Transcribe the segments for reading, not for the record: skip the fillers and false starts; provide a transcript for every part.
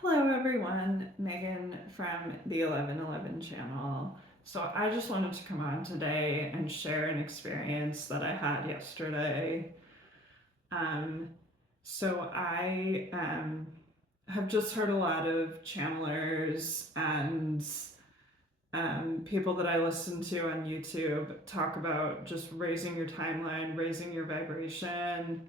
Hello everyone, Megan from the 1111 channel. So I just wanted to come on today and share an experience that I had yesterday. Um, so I have just heard a lot of channelers and people that I listen to on YouTube talk about just raising your timeline, raising your vibration.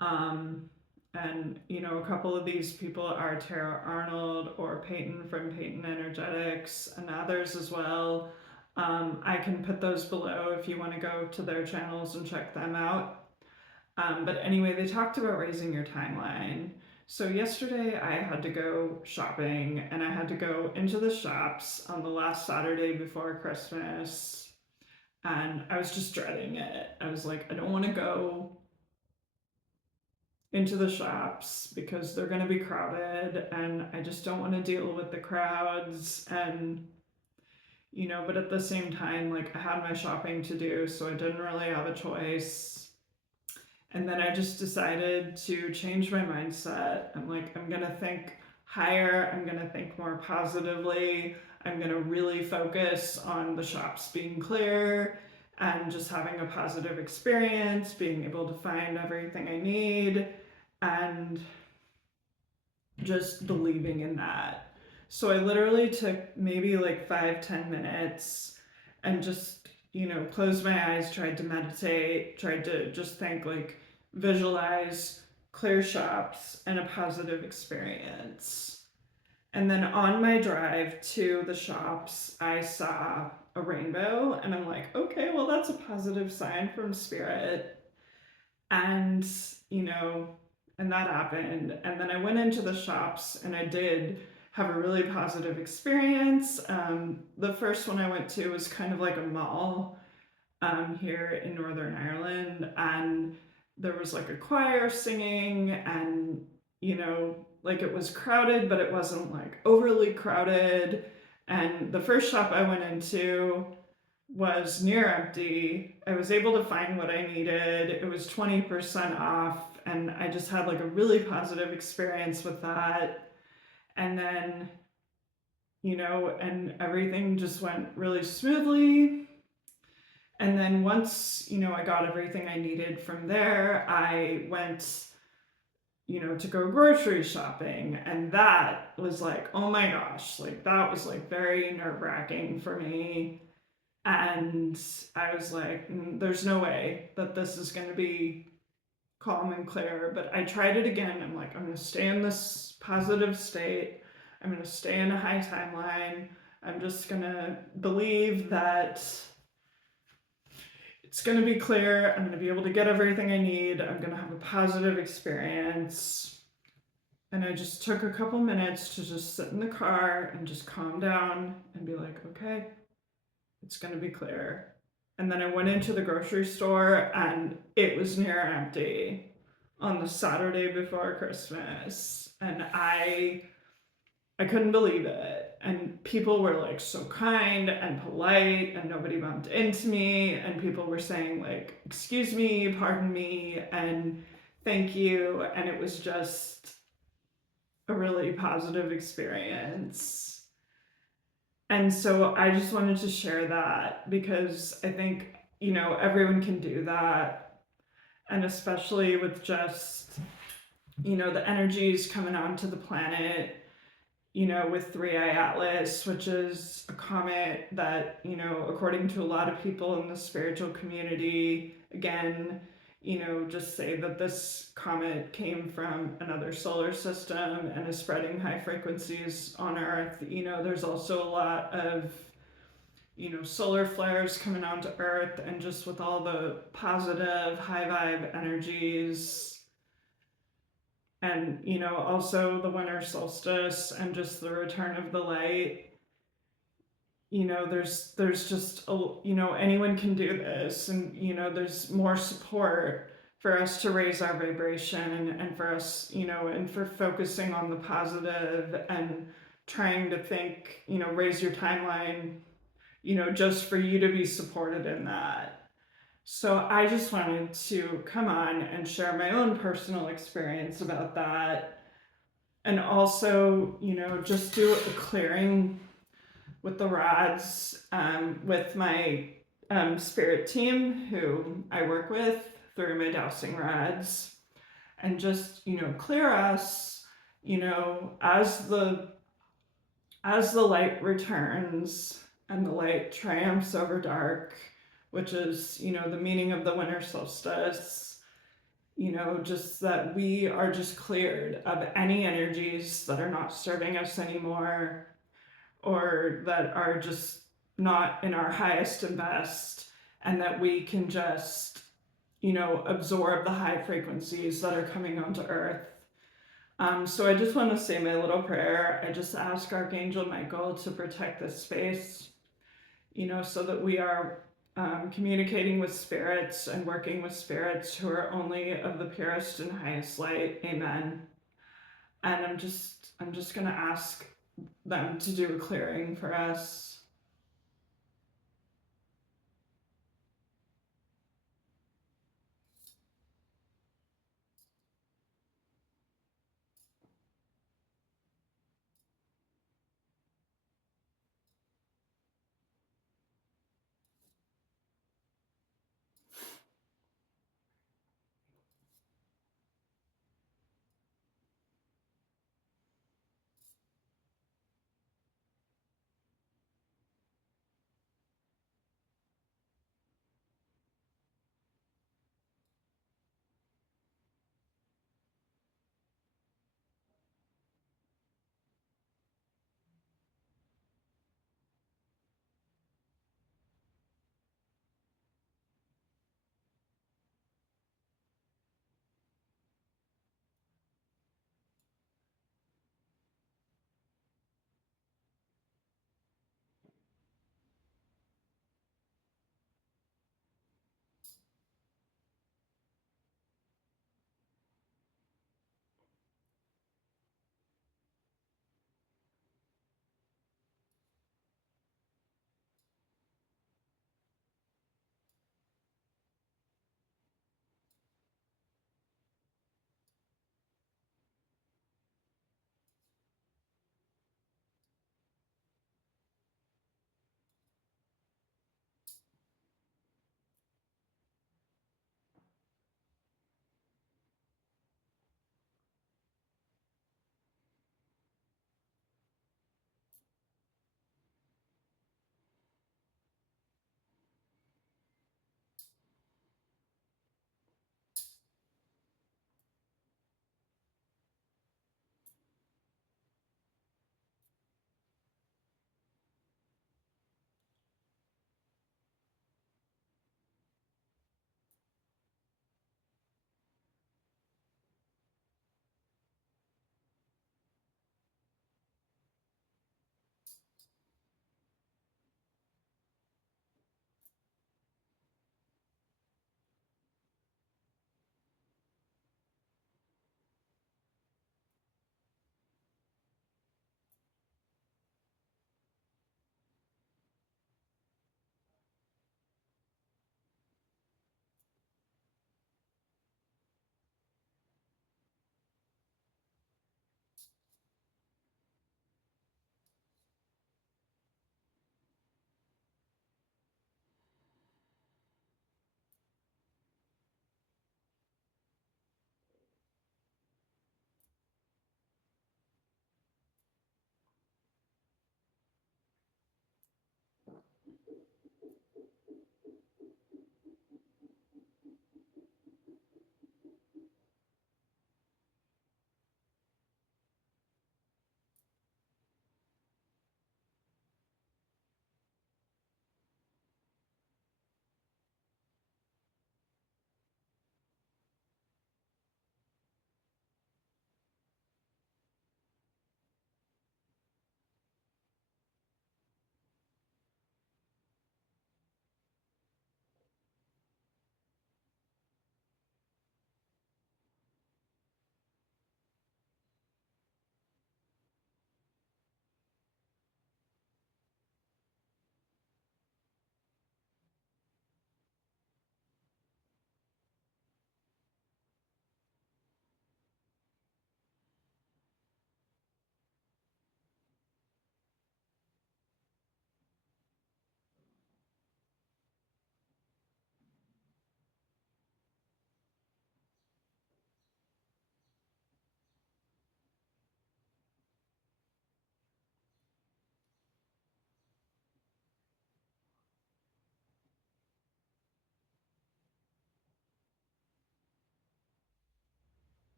Um, and a couple of these people are Arnold or Payton from Payton Energetics and others as well. I can put those below if you want to go to their channels and check them out. But anyway, they talked about raising your timeline. So yesterday I had to go shopping and I had to go into the shops on the last Saturday before Christmas. And I was just dreading it. I was like, I don't want to go into the shops because they're going to be crowded and I just don't want to deal with the crowds and but at the same time like I had my shopping to do, so I didn't really have a choice. And then I just decided to change my mindset. I'm like, I'm going to think higher, I'm going to think more positively. I'm going to really focus on the shops being clear and just having a positive experience, being able to find everything I need and just believing in that. So I literally took maybe like 5-10 minutes and just closed my eyes, tried to meditate, tried to just think, like, visualize clear shops and a positive experience. And then on my drive to the shops, I saw a rainbow and I'm like, okay, well, that's a positive sign from spirit. And, you know, and that happened. And then I went into the shops and I did have a really positive experience. The first one I went to was kind of like a mall here in Northern Ireland. And there was like a choir singing and like it was crowded, but it wasn't like overly crowded. And the first shop I went into was near empty. I was able to find what I needed. It was 20% off, and I just had like a really positive experience with that. And then and everything just went really smoothly. And then once I got everything I needed from there, I went to go grocery shopping. And that was like, oh my gosh, like that was like very nerve wracking for me. And I was like, there's no way that this is going to be calm and clear. But I tried it again. I'm like, I'm going to stay in this positive state. I'm going to stay in a high timeline. I'm just going to believe that it's going to be clear. I'm going to be able to get everything I need. I'm going to have a positive experience. And I just took a couple minutes to just sit in the car and just calm down and be like, okay, it's going to be clear. And then I went into the grocery store and it was near empty on the Saturday before Christmas. And I couldn't believe it. And people were like so kind and polite and nobody bumped into me and people were saying like, excuse me, pardon me, and thank you. And it was just a really positive experience. And so I just wanted to share that because I think everyone can do that. And especially with just the energies coming onto the planet with 3i Atlas, which is a comet that according to a lot of people in the spiritual community, again just say that this comet came from another solar system and is spreading high frequencies on Earth. There's also a lot of solar flares coming onto Earth, and just with all the positive, high vibe energies, and also the winter solstice and just the return of the light. There's just anyone can do this, and there's more support for us to raise our vibration and for us and for focusing on the positive and trying to think raise your timeline just for you to be supported in that. So I just wanted to come on and share my own personal experience about that. And also, just do a clearing with the rods, with my spirit team who I work with through my dousing rods, and just clear us, as the light returns and the light triumphs over dark, which is the meaning of the winter solstice. Just that we are just cleared of any energies that are not serving us anymore, or that are just not in our highest and best, and that we can just, absorb the high frequencies that are coming onto Earth. So I just want to say my little prayer. I just ask Archangel Michael to protect this space, so that we are communicating with spirits and working with spirits who are only of the purest and highest light. Amen. And I'm just gonna ask them to do a clearing for us.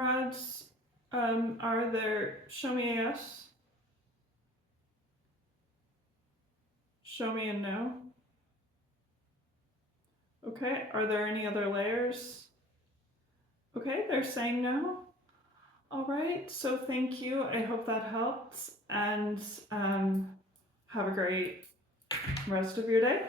rods are there? Show me a yes. Show me a no. Okay, are there any other layers? Okay, they're saying no. All right, so thank you. I hope that helped, and have a great rest of your day.